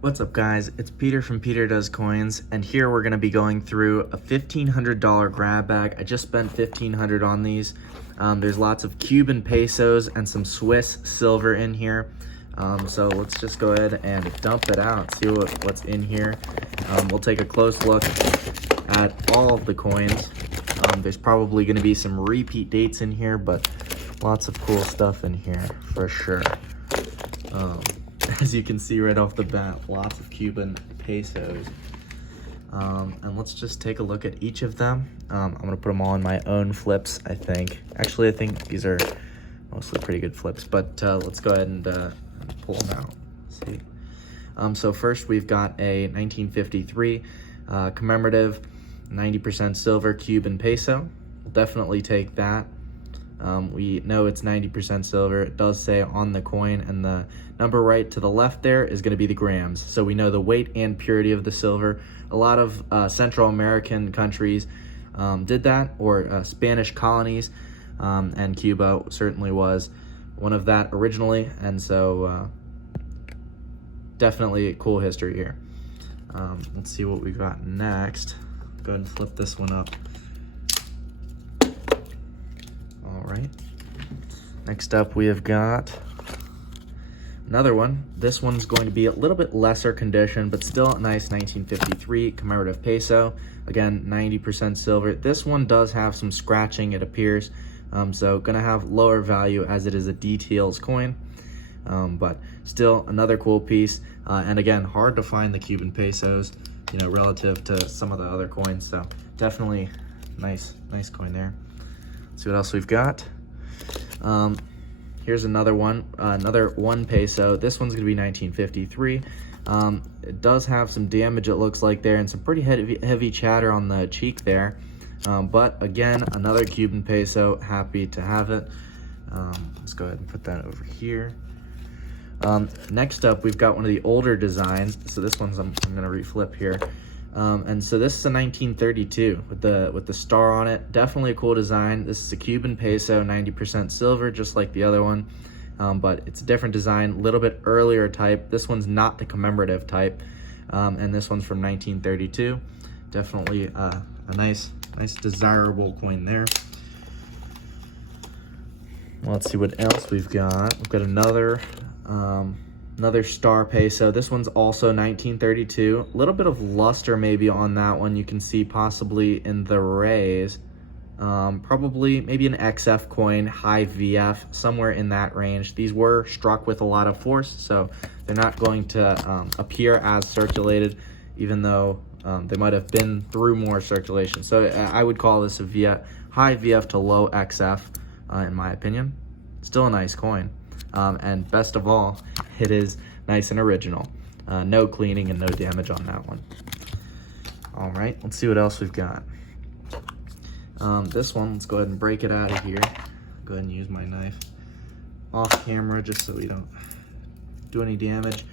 What's up, guys? It's Peter from Peter Does Coins, and here we're going to be going through a $1,500 grab bag. I just spent $1,500 on these. There's lots of Cuban pesos and some Swiss silver in here. So let's just go ahead and dump it out, see what's in here. We'll take a close look at all of the coins. There's probably going to be some repeat dates in here, but lots of cool stuff in here for sure. As you can see right off the bat, lots of Cuban pesos. And let's just take a look at each of them. I'm gonna put them all in my own flips, I think. Actually, I think these are mostly pretty good flips, but let's go ahead and pull them out. Let's see. So first we've got a 1953 commemorative 90% silver Cuban peso. We'll definitely take that. We know it's 90% silver. It does say on the coin, and the number right to the left there is going to be the grams. So we know the weight and purity of the silver. A lot of Central American countries did that, or Spanish colonies, and Cuba certainly was one of that originally, and so definitely a cool history here. Let's see what we got next. Go ahead and flip this one up. All right, next up we have got another one. This one's going to be a little bit lesser condition, but still a nice 1953 commemorative peso. Again, 90% silver. This one does have some scratching, it appears, so gonna have lower value as it is a details coin, but still another cool piece. And again, hard to find the Cuban pesos, you know, relative to some of the other coins, so definitely nice coin there. See what else we've got. Here's another one, another 1 peso. This one's gonna be 1953. It does have some damage, it looks like there, and some pretty heavy chatter on the cheek there. But again, another Cuban peso, happy to have it. Let's go ahead and put that over here. Next up, we've got one of the older designs. So this one's, I'm gonna reflip here. And so this is a 1932 with the star on it. Definitely a cool design. This is a Cuban peso, 90% silver, just like the other one, but it's a different design, a little bit earlier type. This one's not the commemorative type, and this one's from 1932. Definitely a nice desirable coin there. Well, let's see what else we've got. We've got another star peso. This one's also 1932. A little bit of luster maybe on that one. You can see possibly in the rays. Probably maybe an XF coin, high VF, somewhere in that range. These were struck with a lot of force, so they're not going to appear as circulated, even though they might have been through more circulation. So I would call this a high VF to low XF, in my opinion. Still a nice coin. And best of all, it is nice and original. No cleaning and no damage on that one. All right, let's see what else we've got. This one, let's go ahead and break it out of here. Go ahead and use my knife off camera just so we don't do any damage.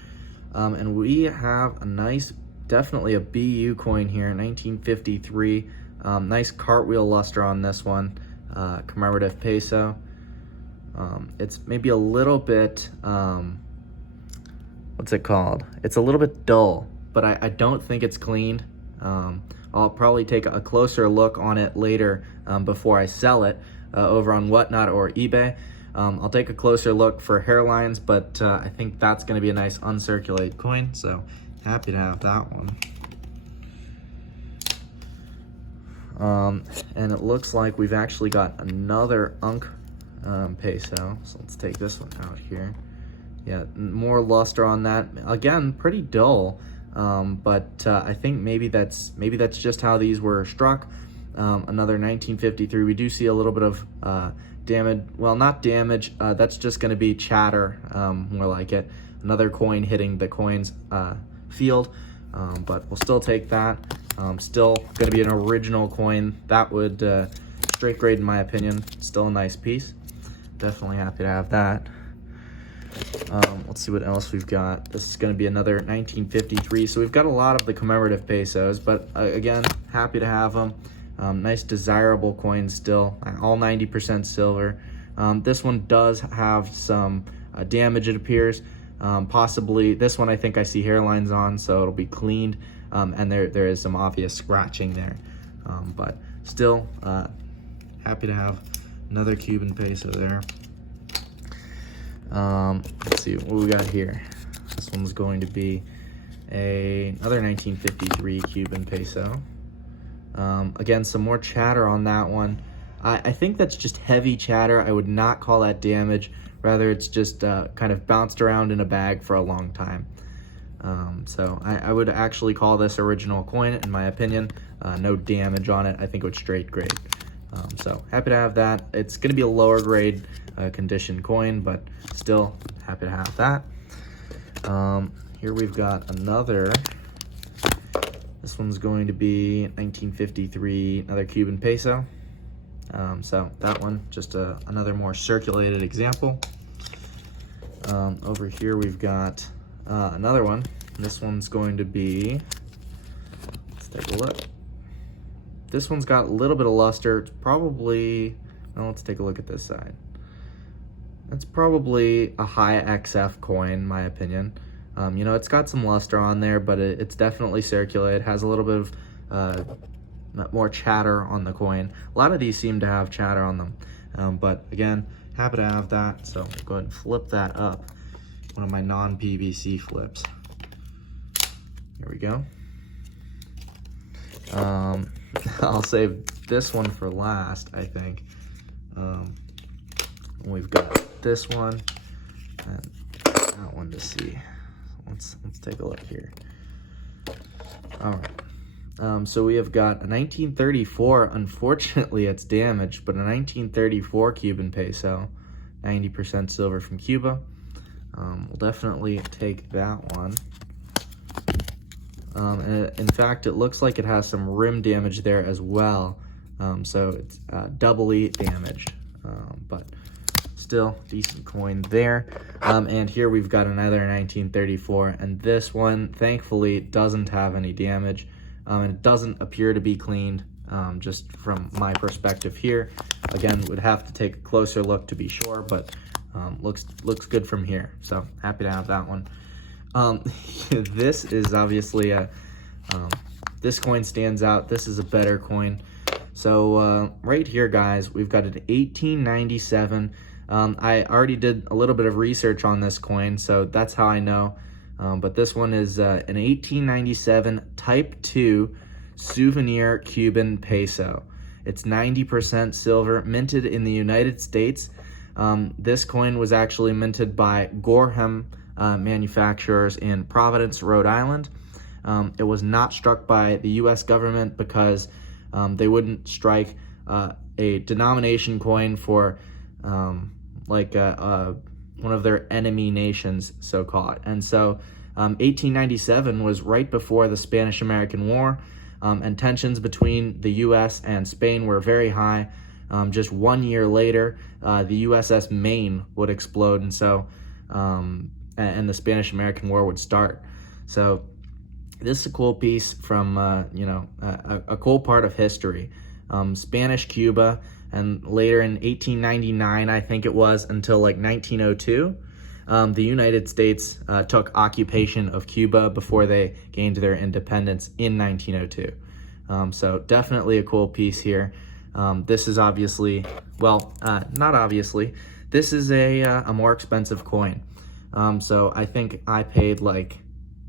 And we have a nice, definitely a BU coin here, 1953. Nice cartwheel luster on this one, commemorative peso. It's maybe a little bit, what's it called? It's a little bit dull, but I don't think it's cleaned. I'll probably take a closer look on it later before I sell it over on Whatnot or eBay. I'll take a closer look for hairlines, but I think that's going to be a nice uncirculated coin, so happy to have that one. And it looks like we've actually got another peso, so let's take this one out here. Yeah, more luster on that. Again, pretty dull, but I think maybe that's just how these were struck. Another 1953. We do see a little bit of damage. Well, not damage. That's just going to be chatter, more like it. Another coin hitting the coin's field, but we'll still take that. Still going to be an original coin. That would straight grade in my opinion. Still a nice piece. Definitely happy to have that. Let's see what else we've got. This is going to be another 1953. So we've got a lot of the commemorative pesos, but again, happy to have them. Nice desirable coins still, all 90% silver. This one does have some damage, it appears. Possibly this one I think I see hairlines on, so it'll be cleaned, and there is some obvious scratching there. But still, happy to have another Cuban peso there. Let's see what we got here. This one's going to be another 1953 Cuban peso. Again, some more chatter on that one. I think that's just heavy chatter. I would not call that damage. Rather, it's just kind of bounced around in a bag for a long time. So I would actually call this original coin, in my opinion. No damage on it. I think it would straight grade. So happy to have that. It's going to be a lower grade condition coin, but still happy to have that. Here we've got another. This one's going to be 1953, another Cuban peso. So that one, just another more circulated example. Over here we've got another one. This one's going to be, let's take a look. This one's got a little bit of luster. It's probably, well, let's take a look at this side. That's probably a high XF coin, in my opinion. You know, it's got some luster on there, but it's definitely circulated. Has a little bit of more chatter on the coin. A lot of these seem to have chatter on them. But again, happy to have that. So go ahead and flip that up. One of my non-PVC flips. Here we go. I'll save this one for last, I think. We've got this one and that one to see. Let's take a look here. All right. So we have got a 1934. Unfortunately, it's damaged, but a 1934 Cuban peso, 90% silver from Cuba. We'll definitely take that one. And in fact, it looks like it has some rim damage there as well. So it's doubly damaged, but still decent coin there. And here we've got another 1934, and this one thankfully doesn't have any damage. And it doesn't appear to be cleaned, just from my perspective here. Again, would have to take a closer look to be sure, but looks good from here. So happy to have that one. This is obviously this coin stands out. This is a better coin. So right here, guys, we've got an 1897. I already did a little bit of research on this coin, so that's how I know. But this one is an 1897 Type 2 souvenir Cuban peso. It's 90% silver, minted in the United States. This coin was actually minted by Gorham manufacturers in Providence, Rhode Island. It was not struck by the U.S. government because they wouldn't strike a denomination coin for one of their enemy nations, so-called. And so 1897 was right before the Spanish-American War, and tensions between the U.S. and Spain were very high. Just 1 year later, the USS Maine would explode, and so and the Spanish-American War would start. So this is a cool piece from a cool part of history. Spanish Cuba, and later in 1899, I think it was, until like 1902, the United States took occupation of Cuba before they gained their independence in 1902. So definitely a cool piece here. This is obviously, well, not obviously, this is a more expensive coin. So I think I paid like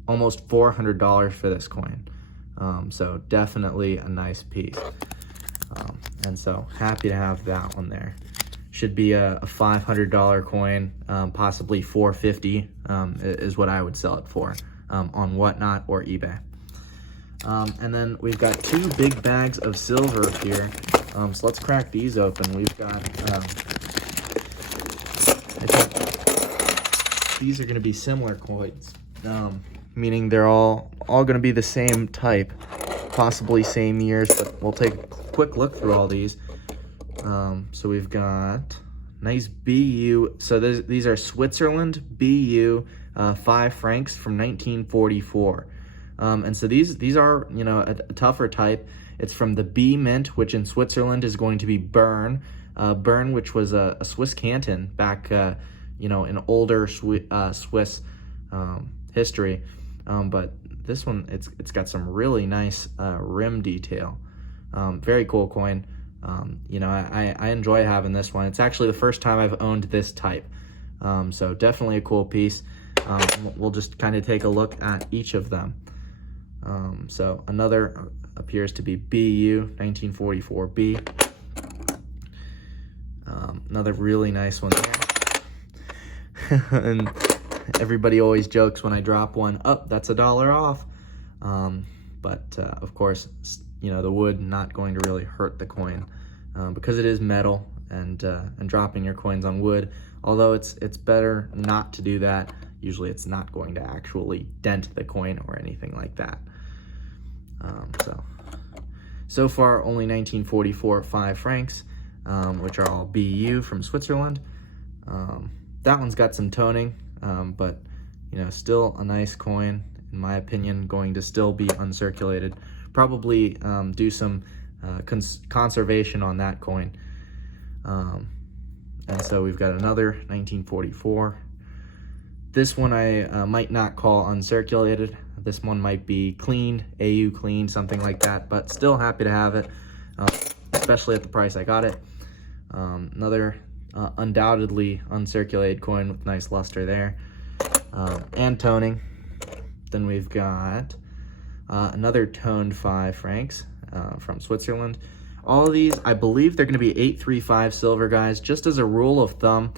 almost $400 for this coin. So definitely a nice piece. And so happy to have that one there. Should be a $500 coin, possibly $450 is what I would sell it for on Whatnot or eBay. And then we've got two big bags of silver here. So let's crack these open. We've got, I think these are going to be similar coins, meaning they're all going to be the same type, possibly same years, but we'll take a quick look through all these. So we've got nice BU. So these are Switzerland BU 5 francs from 1944. And so these are, a tougher type. It's from the B mint, which in Switzerland is going to be Bern. Bern, which was a Swiss canton back, in older Swiss history. But this one, it's got some really nice rim detail. Very cool coin. You know, I enjoy having this one. It's actually the first time I've owned this type. So definitely a cool piece. We'll just kind of take a look at each of them. So another appears to be BU 1944B. Another really nice one there. And everybody always jokes when I drop one, oh, that's $1 off. But of course, you know, the wood not going to really hurt the coin because it is metal, and dropping your coins on wood, although it's better not to do that. Usually it's not going to actually dent the coin or anything like that. So far only 1944 5 francs, which are all BU from Switzerland. That one's got some toning, but you know, still a nice coin, in my opinion, going to still be uncirculated. Probably do some conservation on that coin. And so we've got another 1944. This one I might not call uncirculated. This one might be cleaned, AU cleaned, something like that, but still happy to have it, especially at the price I got it. Another undoubtedly uncirculated coin with nice luster there, and toning. Then we've got another toned 5 francs from Switzerland. All of these, I believe they're going to be 835 silver, guys. Just as a rule of thumb,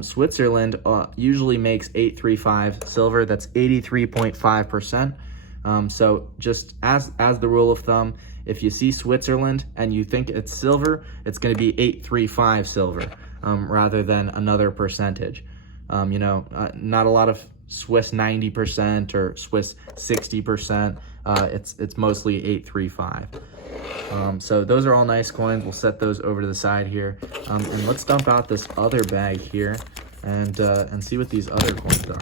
Switzerland usually makes 835 silver. That's 83.5%. So just as the rule of thumb, if you see Switzerland and you think it's silver, it's going to be 835 silver rather than another percentage. You know, not a lot of Swiss 90% or Swiss 60%. It's mostly 835. So those are all nice coins. We'll set those over to the side here. And let's dump out this other bag here and see what these other coins are.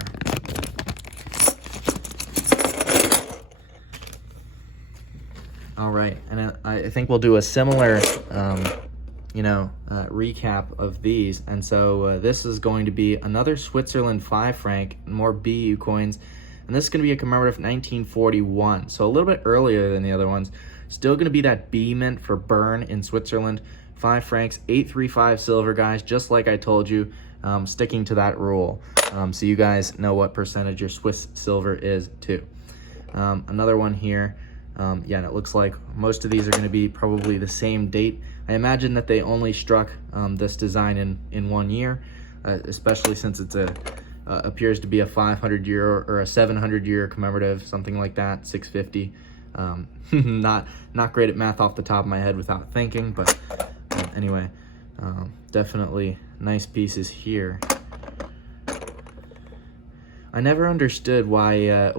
All right, and I think we'll do a similar, recap of these. And so this is going to be another Switzerland 5 franc, more BU coins. And this is going to be a commemorative 1941, so a little bit earlier than the other ones. Still going to be that B mint for Bern in Switzerland. 5 francs, 835 silver, guys, just like I told you, sticking to that rule. So you guys know what percentage your Swiss silver is too. Another one here. Yeah, and it looks like most of these are going to be probably the same date. I imagine that they only struck this design in 1 year, especially since it's appears to be a 500-year or a 700-year commemorative, something like that, 650. Not great at math off the top of my head without thinking, but anyway, definitely nice pieces here. I never understood why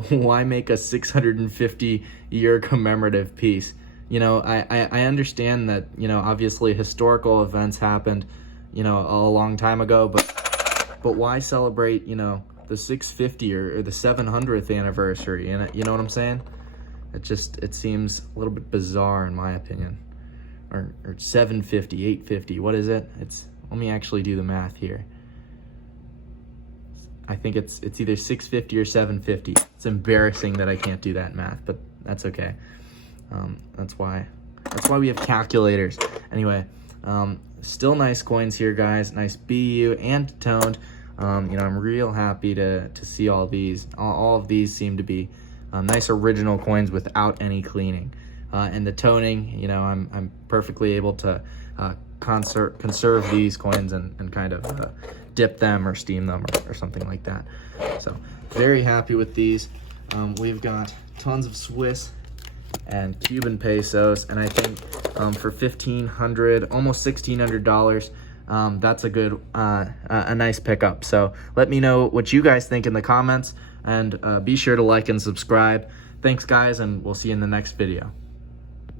make a 650-year commemorative piece. You know, I understand that, you know, obviously historical events happened, you know, a long time ago, but why celebrate, you know, the 650 or the 700th anniversary? You know what I'm saying? It seems a little bit bizarre in my opinion. Or 750, 850, what is it? Let me actually do the math here. I think it's either 650 or 750. It's embarrassing that I can't do that math, but that's okay. That's why we have calculators. Anyway, still nice coins here, guys. Nice BU and toned. You know, I'm real happy to see all these. All of these seem to be nice original coins without any cleaning. And the toning, you know, I'm perfectly able to conserve these coins and kind of dip them or steam them or something like that. So very happy with these. We've got tons of Swiss and Cuban pesos, and I think for $1,500, almost $1,600, that's a good, a nice pickup. So let me know what you guys think in the comments, and be sure to like and subscribe. Thanks, guys, and we'll see you in the next video.